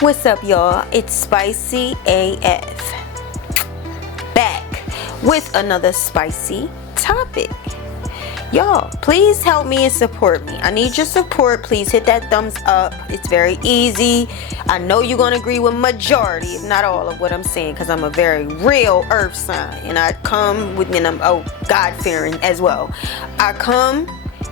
What's up, y'all? It's Spicy AF. Back with another spicy topic. Y'all, please help me and support me. I need your support. Please hit that thumbs up. It's very easy. I know you're going to agree with majority, if not all, of what I'm saying, because I'm a very real earth sign. And I come with, and I'm God-fearing as well. I come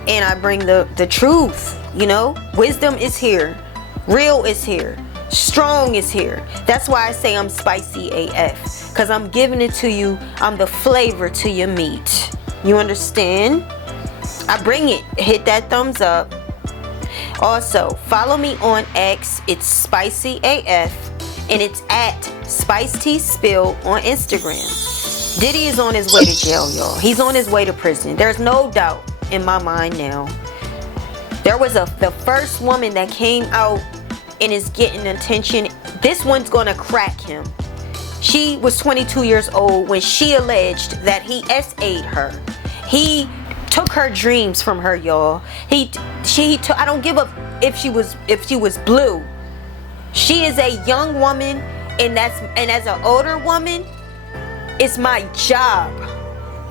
and I bring the truth, you know. Wisdom is here. Real is here. Strong is here. That's why I say I'm spicy AF, because I'm giving it to you. I'm the flavor to your meat. You understand? I bring it. Hit that thumbs up. Also, follow me on X. It's spicy AF, and it's at Spice Tea Spill on Instagram. Diddy is on his way to jail, y'all. He's on his way to prison. There's no doubt in my mind now. There was the first woman that came out and is getting attention. This one's gonna crack him. She was 22 years old when she alleged that he SA'd her. He took her dreams from her, y'all. He took. I don't give a if she was blue. She is a young woman, and as an older woman, it's my job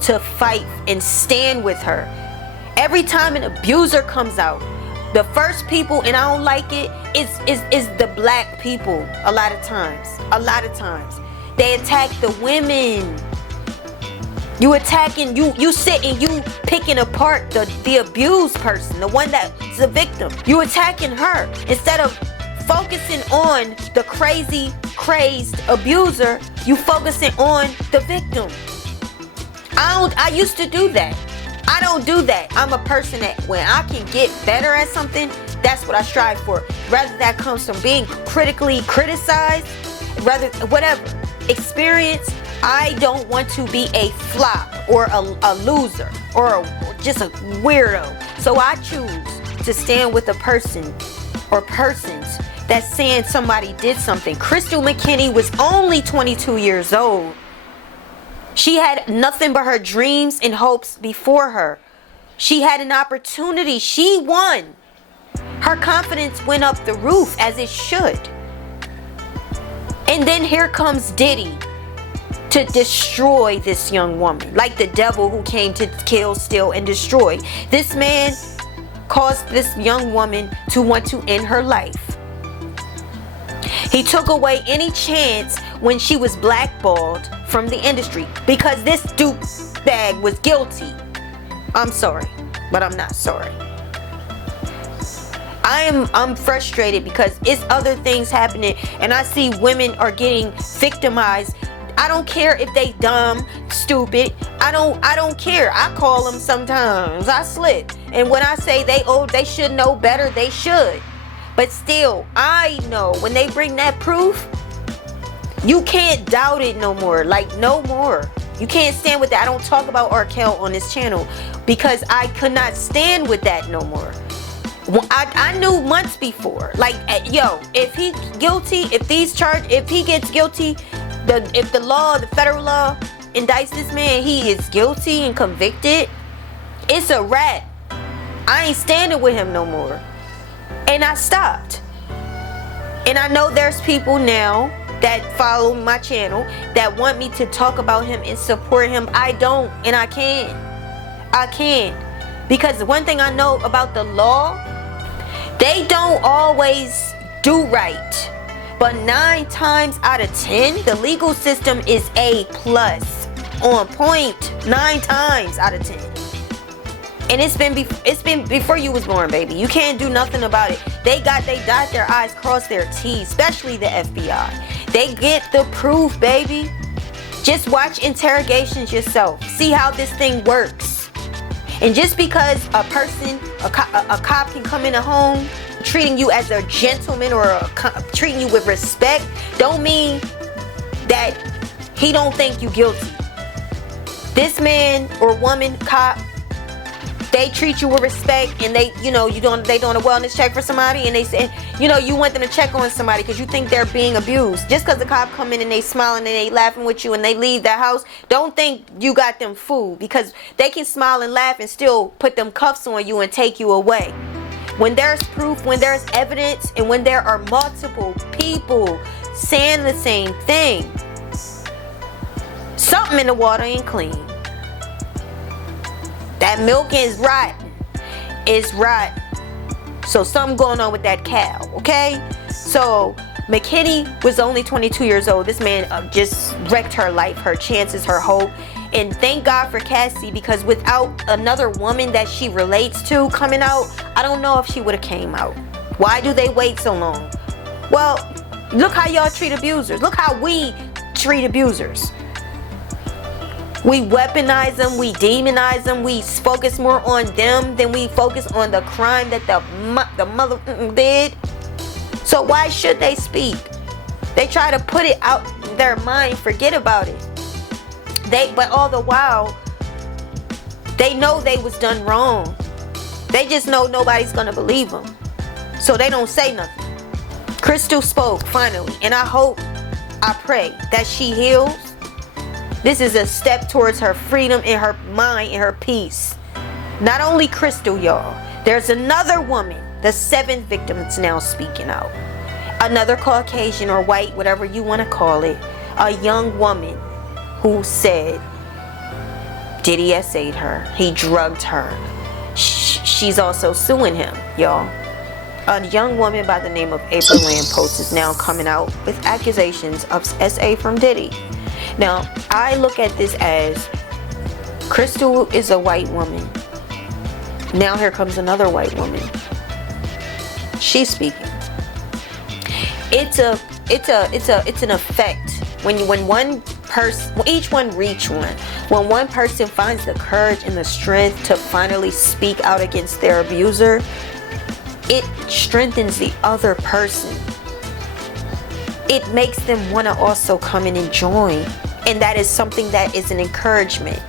to fight and stand with her. Every time an abuser comes out, the first people, and I don't like it, is the black people. A lot of times they attack the women. You attacking, you sitting, you picking apart the abused person, the one that's the victim. You attacking her instead of focusing on the crazed abuser. You focusing on the victim. I used to do that. I don't do that. I'm a person that when I can get better at something, that's what I strive for. Rather that comes from being critically criticized, rather whatever experience. I don't want to be a flop or a loser or just a weirdo. So I choose to stand with a person or persons that's saying somebody did something. Crystal McKinney was only 22 years old. She had nothing but her dreams and hopes before her. She had an opportunity. She won. Her confidence went up the roof, as it should. And then here comes Diddy to destroy this young woman, like the devil who came to kill, steal, and destroy. This man caused this young woman to want to end her life. He took away any chance when she was blackballed from the industry because this douchebag was guilty. I'm sorry, but I'm not sorry. I'm frustrated because it's other things happening, and I see women are getting victimized. I don't care if they dumb, stupid. I don't care. I call them sometimes. I slip. And when I say they should know better, they should. But still, I know when they bring that proof, you can't doubt it no more. Like, no more. You can't stand with that. I don't talk about R. Kelly on this channel because I could not stand with that no more. I knew months before. Like, yo, if he's guilty, if he gets guilty, if the federal law indicts this man, he is guilty and convicted, it's a wrap. I ain't standing with him no more. And I stopped. And I know there's people now that follow my channel that want me to talk about him and support him. I don't, and I can't. Because one thing I know about the law, they don't always do right. But 9 times out of 10, the legal system is A+, on point. 9 times out of 10. And it's been before you was born, baby. You can't do nothing about it. They dot their I's, cross their T's, especially the FBI. They get the proof, baby. Just watch interrogations yourself. See how this thing works. And just because a person, a cop can come in a home treating you as a gentleman or treating you with respect, don't mean that he don't think you guilty. This man or woman, cop, they treat you with respect, and they doing a wellness check for somebody, and they say, you want them to check on somebody because you think they're being abused. Just because the cop come in and they smiling and they laughing with you and they leave that house, don't think you got them fooled, because they can smile and laugh and still put them cuffs on you and take you away. When there's proof, when there's evidence, and when there are multiple people saying the same thing, something in the water ain't clean. That milk is rotten. It's rotten. So something going on with that cow, okay? So McKinney was only 22 years old. This man just wrecked her life, her chances, her hope. And thank God for Cassie, because without another woman that she relates to coming out, I don't know if she would have came out. Why do they wait so long? Well, look how y'all treat abusers. Look how we treat abusers. We weaponize them, we demonize them, we focus more on them than we focus on the crime that the mother did. So why should they speak? They try to put it out their mind, forget about it. But all the while, they know they was done wrong. They just know nobody's gonna believe them, so they don't say nothing. Crystal spoke finally, and I pray that she heals. This is a step towards her freedom in her mind and her peace. Not only Crystal, y'all. There's another woman, the 7th victim, that's now speaking out. Another Caucasian or white, whatever you want to call it, a young woman who said Diddy SA'd her. He drugged her. She's also suing him, y'all. A young woman by the name of April Lampros is now coming out with accusations of SA from Diddy. Now, I look at this as Crystal is a white woman. Now here comes another white woman. She's speaking. It's an effect when one person, each one reach one. When one person finds the courage and the strength to finally speak out against their abuser, it strengthens the other person. It makes them want to also come in and join. And that is something that is an encouragement.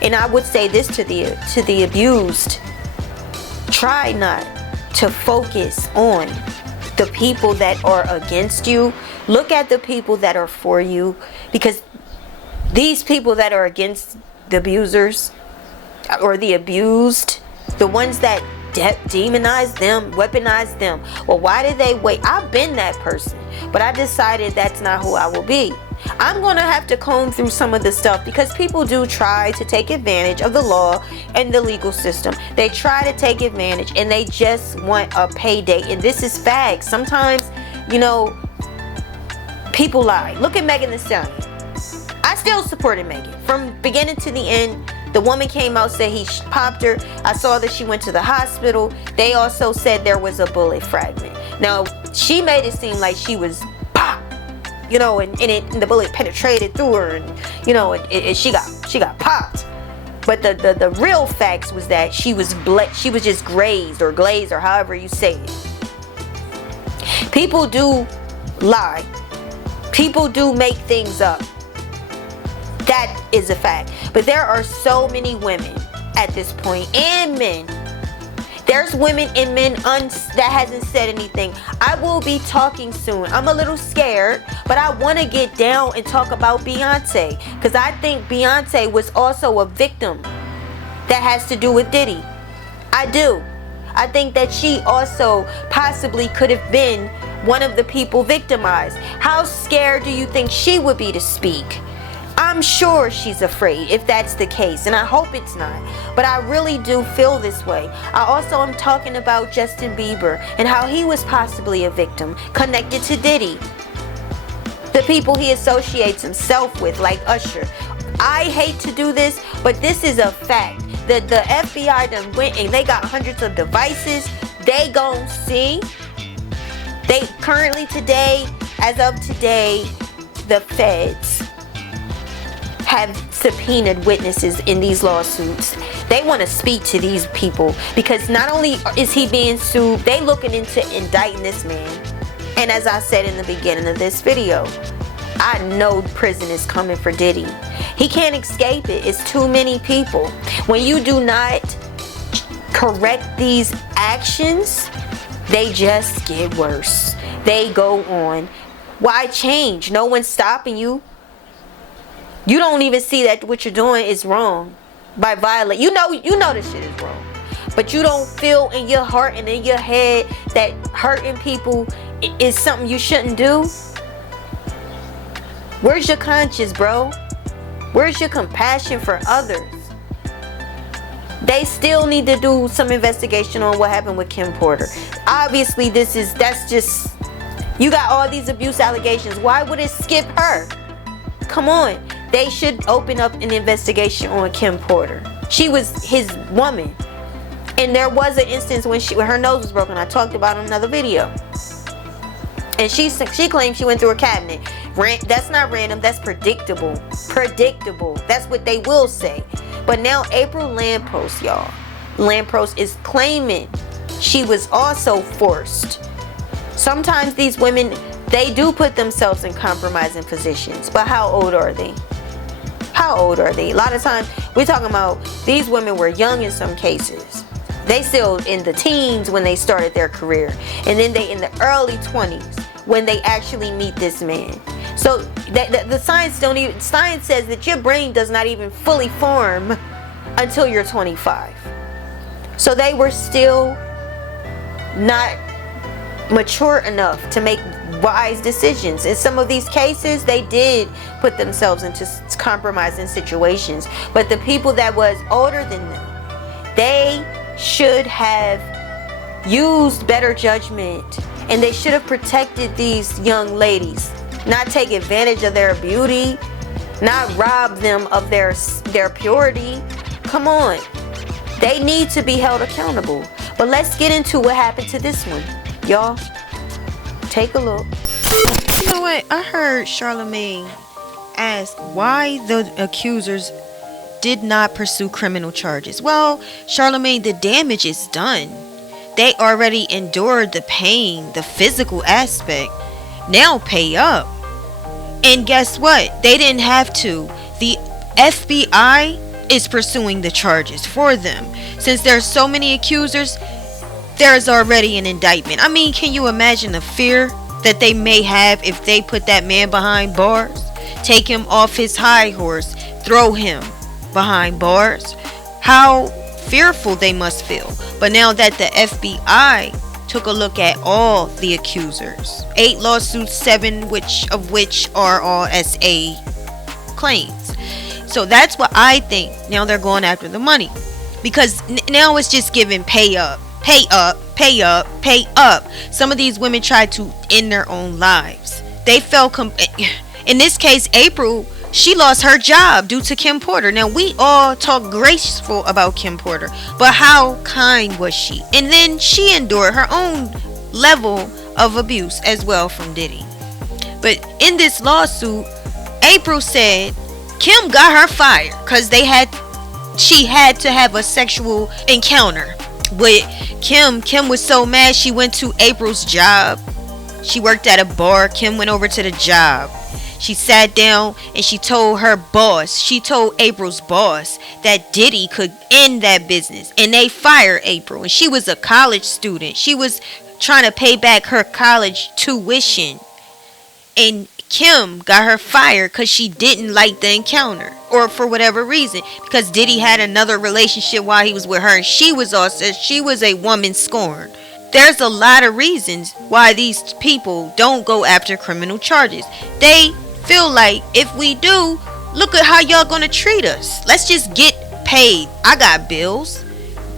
And I would say this to the abused: try not to focus on the people that are against you. Look at the people that are for you, because these people that are against the abusers or the abused, the ones that demonize them, weaponize them, well, why did they wait? I've been that person, but I decided that's not who I will be. I'm going to have to comb through some of the stuff, because people do try to take advantage of the law and the legal system. They try to take advantage, and they just want a payday. And this is facts. Sometimes, people lie. Look at Megan Thee Stallion. I still supported Megan from beginning to the end. The woman came out, said he popped her. I saw that she went to the hospital. They also said there was a bullet fragment. Now, she made it seem like she was pop, and the bullet penetrated through her, and she got popped. But the real facts was that she was just grazed or glazed, or however you say it. People do lie. People do make things up. That is a fact. But there are so many women at this point, and men. There's women and men that hasn't said anything. I will be talking soon. I'm a little scared, but I want to get down and talk about Beyonce, because I think Beyonce was also a victim that has to do with Diddy. I do. I think that she also possibly could have been one of the people victimized. How scared do you think she would be to speak? I'm sure she's afraid if that's the case, and I hope it's not, but I really do feel this way. I also am talking about Justin Bieber and how he was possibly a victim connected to Diddy. The people he associates himself with, like Usher. I hate to do this, but this is a fact. The FBI done went and they got hundreds of devices. They gon' see. They currently today, as of today, the feds have subpoenaed witnesses in these lawsuits. They want to speak to these people, because not only is he being sued, they looking into indicting this man. And as I said in the beginning of this video, I know prison is coming for Diddy. He can't escape it. It's too many people. When you do not correct these actions, they just get worse. They go on. Why change? No one's stopping you. You don't even see that what you're doing is wrong by violate. You know this shit is wrong. but you don't feel in your heart and in your head that hurting people is something you shouldn't do? Where's your conscience, bro? Where's your compassion for others? They still need to do some investigation on what happened with Kim Porter. Obviously, that's just, you got all these abuse allegations. Why would it skip her? Come on. They should open up an investigation on Kim Porter. She was his woman. And there was an instance when her nose was broken. I talked about it in another video. And she claimed she went through her cabinet. That's not random. That's predictable. Predictable. That's what they will say. But now April Lampros, y'all. Lampros is claiming she was also forced. Sometimes these women, they do put themselves in compromising positions. But how old are they? How old are they? A lot of times we're talking about these women were young in some cases. They still in the teens when they started their career. And then they in the early 20s when they actually meet this man. So the science says that your brain does not even fully form until you're 25. So they were still not mature enough to make wise decisions. In some of these cases, they did put themselves into compromising situations. But the people that was older than them, they should have used better judgment, and they should have protected these young ladies, not take advantage of their beauty, not rob them of their purity. Come on, they need to be held accountable. But let's get into what happened to this one, y'all. Take a look. You know what? I heard Charlamagne ask why the accusers did not pursue criminal charges. Well, Charlamagne, the damage is done. They already endured the pain, the physical aspect. Now pay up. And guess what? They didn't have to. The FBI is pursuing the charges for them. Since there's so many accusers, there's already an indictment. I mean, can you imagine the fear that they may have if they put that man behind bars? Take him off his high horse, throw him behind bars. How fearful they must feel. But now that the FBI took a look at all the accusers, 8 lawsuits, 7 of which are all SA claims. So that's what I think. Now they're going after the money, because now it's just giving pay up, pay up, pay up, pay up. Some of these women tried to end their own lives. They felt in this case, April, she lost her job due to Kim Porter. Now, we all talk graceful about Kim Porter, but how kind was she? And then she endured her own level of abuse as well from Diddy. But in this lawsuit, April said Kim got her fired because she had to have a sexual encounter with Kim. Kim was so mad she went to April's job. She worked at a bar. Kim went over to the job. She sat down and she told April's boss that Diddy could end that business, and they fired April. And she was a college student. She was trying to pay back her college tuition, and Kim got her fired because she didn't like the encounter, or for whatever reason, because Diddy had another relationship while he was with her, and she was a woman scorned. There's a lot of reasons why these people don't go after criminal charges. They feel like, if we do, look at how y'all gonna treat us. Let's just get paid. I got bills.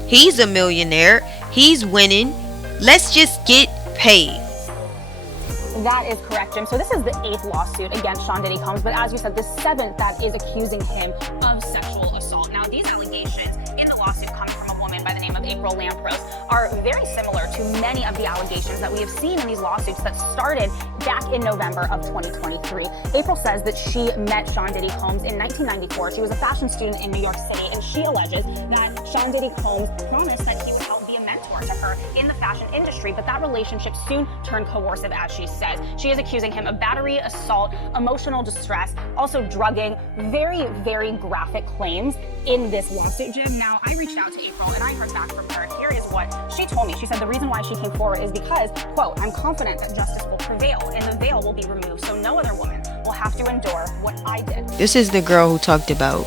He's a millionaire. He's winning. Let's just get paid. That is correct, Jim. So this is the 8th lawsuit against Sean Diddy Combs, but as you said, the 7th that is accusing him of sexual assault. Now, these allegations in the lawsuit coming from a woman by the name of April Lampros are very similar to many of the allegations that we have seen in these lawsuits that started back in November of 2023. April says that she met Sean Diddy Combs in 1994. She was a fashion student in New York City, and she alleges that Sean Diddy Combs promised that he would help be a mentor to her in the fashion industry, but that relationship soon turned coercive, as she says. She is accusing him of battery, assault, emotional distress, also drugging. Very, very graphic claims in this lawsuit, Jim. Now, I reached out to April and I heard back from her. Here is what she told me. She said the reason why she came forward is because, quote, "I'm confident that justice will prevail and the veil will be removed so no other woman will have to endure what I did." This is the girl who talked about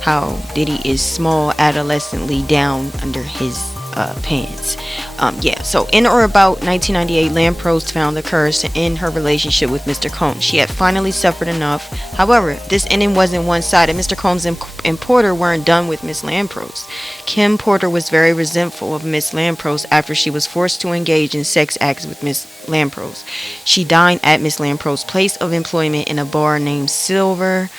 how Diddy is small, adolescently down under his pants. Yeah, so in or about 1998, Lampros found the courage to end her relationship with Mr. Combs. She had finally suffered enough. However, this ending wasn't one-sided. Mr. Combs and Porter weren't done with Miss Lampros. Kim Porter was very resentful of Miss Lampros after she was forced to engage in sex acts with Miss Lampros. She dined at Miss Lampros' place of employment in a bar named Sliver,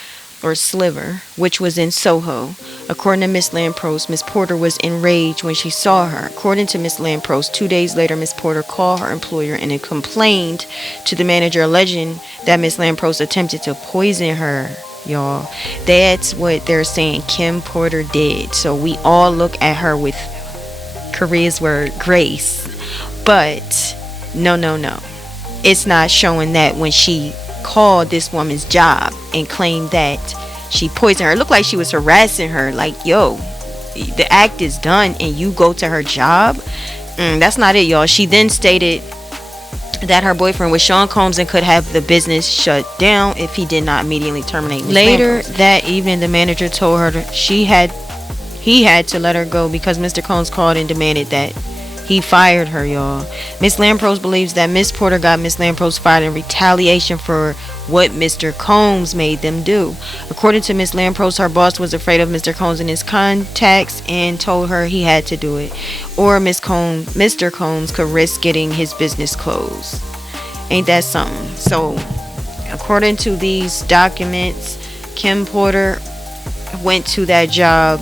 which was in Soho. According to Miss Lampros, Miss Porter was enraged when she saw her. According to Miss Lampros, 2 days later, Miss Porter called her employer and complained to the manager, alleging that Miss Lampros attempted to poison her. Y'all, that's what they're saying Kim Porter did. So we all look at her with Korea's word grace, but no, it's not showing that when she called this woman's job and claimed that she poisoned her. It looked like she was harassing her, like, yo, the act is done and you go to her job. That's not it, y'all. She then stated that her boyfriend was Sean Combs and could have the business shut down if he did not immediately terminate Ms. Later Lampros. That evening, the manager told her that he had to let her go because Mr. Combs called and demanded that he fired her, y'all. Miss Lampros believes that Miss Porter got Miss Lampros fired in retaliation for what Mr. Combs made them do. According to Miss Lampros, her boss was afraid of Mr. Combs and his contacts and told her he had to do it, or Mr. Combs could risk getting his business closed. Ain't that something? So, according to these documents, Kim Porter went to that job,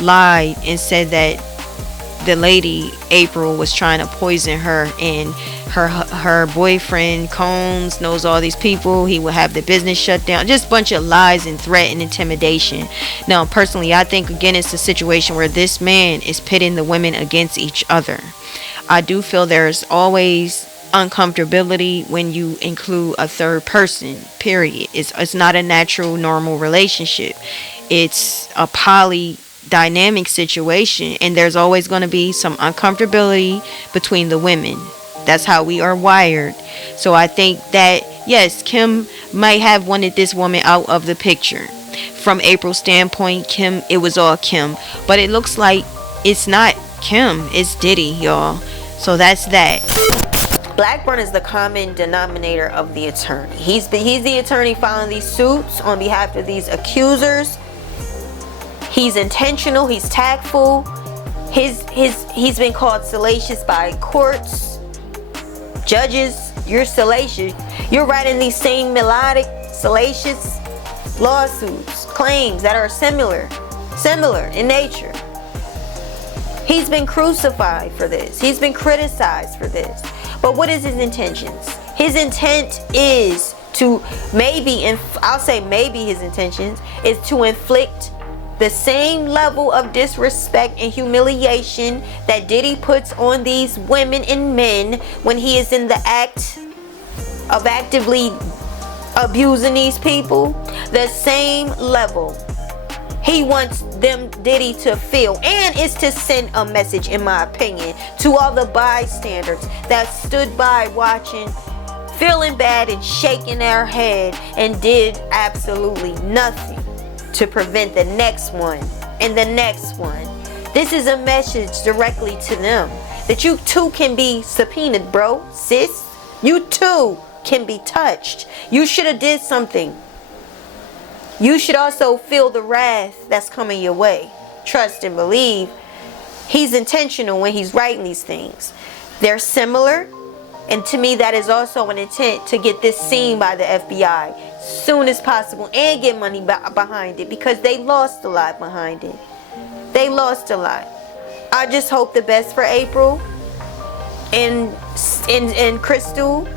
lied, and said that the lady April was trying to poison her, and her boyfriend Combs knows all these people. He will have the business shut down. Just a bunch of lies and threat and intimidation. Now, personally, I think again it's a situation where this man is pitting the women against each other. I do feel there's always uncomfortability when you include a third person, period. It's not a natural, normal relationship. It's a dynamic situation, and there's always going to be some uncomfortability between the women. That's how we are wired. So I think that yes, Kim might have wanted this woman out of the picture. From April's standpoint, Kim, it was all Kim, but it looks like it's not Kim, it's Diddy, y'all. So that's that. Blackburn is the common denominator of the attorney. He's the attorney filing these suits on behalf of these accusers. He's intentional, he's tactful. He's been called salacious by courts, judges. You're salacious. You're writing these same melodic, salacious lawsuits, claims that are similar in nature. He's been crucified for this. He's been criticized for this. But what is his intentions? His intent is to I'll say maybe his intentions is to inflict the same level of disrespect and humiliation that Diddy puts on these women and men when he is in the act of actively abusing these people. The same level he wants Diddy to feel, and it's to send a message, in my opinion, to all the bystanders that stood by watching, feeling bad and shaking their head and did absolutely nothing to prevent the next one and the next one. This is a message directly to them that you too can be subpoenaed, bro, sis. You too can be touched. You should have did something. You should also feel the wrath that's coming your way. Trust and believe. He's intentional when he's writing these things. They're similar, and to me that is also an intent to get this seen by the FBI soon as possible and get money behind it, because they lost a lot behind it. They lost a lot. I just hope the best for April and Crystal,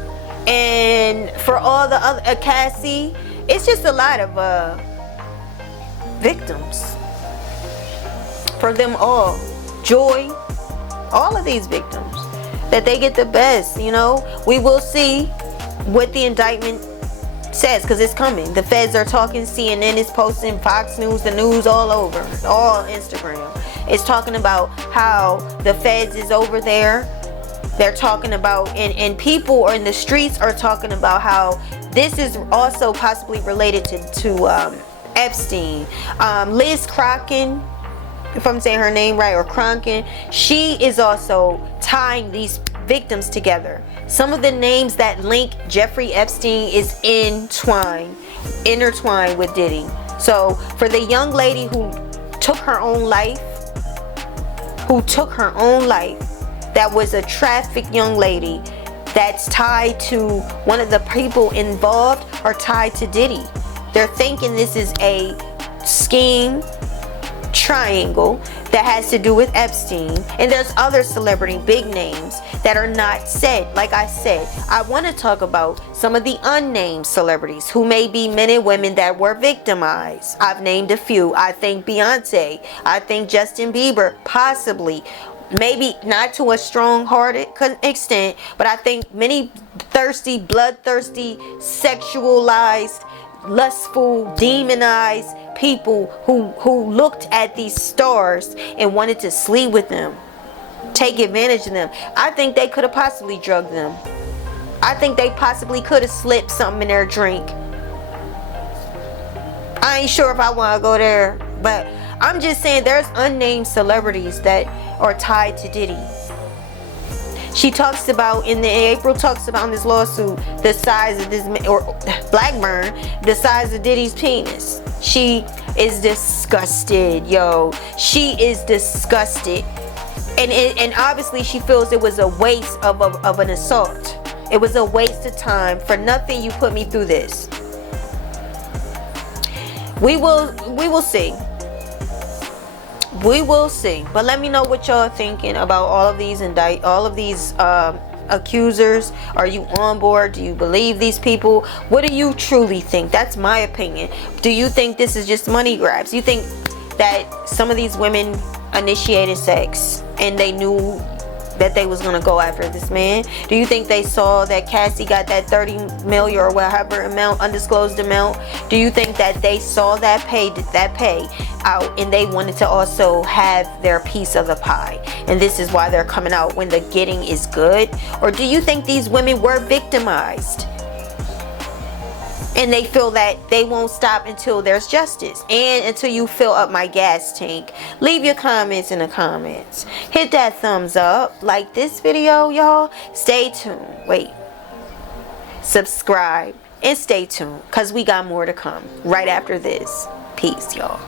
and for all the other Cassie. It's just a lot of victims for them all. Joy, all of these victims, that they get the best. You know, we will see what the indictment says, because it's coming. The feds are talking, CNN is posting, Fox News, the news all over, all Instagram. It's talking about how the feds is over there. They're talking about, and people in the streets are talking about how this is also possibly related to Epstein. Liz Crocken if I'm saying her name right, or Kronkin, she is also tying these victims together. Some of the names that link Jeffrey Epstein is intertwined with Diddy. So for the young lady who took her own life, that was a trafficked young lady that's tied to one of the people involved are tied to Diddy. They're thinking this is a scheme triangle that has to do with Epstein, and there's other celebrity big names that are not said. Like I said, I want to talk about some of the unnamed celebrities who may be men and women that were victimized. I've named a few. I think Beyonce, I think Justin Bieber, possibly, maybe not to a strong-hearted extent, but I think many bloodthirsty, sexualized, lustful, demonized people who looked at these stars and wanted to sleep with them, take advantage of them. I think they could have possibly drugged them. I think they possibly could have slipped something in their drink. I ain't sure if I want to go there, but I'm just saying there's unnamed celebrities that are tied to Diddy. She talks about April talks about in this lawsuit the size of this, or Blackburn, the size of Diddy's penis. She is disgusted, yo. She is disgusted, and obviously she feels it was a waste of an assault. It was a waste of time for nothing. You put me through this. We will see. We will see. But let me know what y'all are thinking about all of these accusers. Are you on board? Do you believe these people? What do you truly think? That's my opinion. Do you think this is just money grabs? You think that some of these women initiated sex and they knew that they was gonna go after this man? Do you think they saw that Cassie got that 30 million or whatever amount, undisclosed amount? Do you think that they saw that pay out and they wanted to also have their piece of the pie, and this is why they're coming out when the getting is good? Or do you think these women were victimized and they feel that they won't stop until there's justice and until you fill up my gas tank? Leave your comments in the comments. Hit that thumbs up. Like this video, y'all. Stay tuned. Subscribe and stay tuned, because we got more to come right after this. Peace, y'all.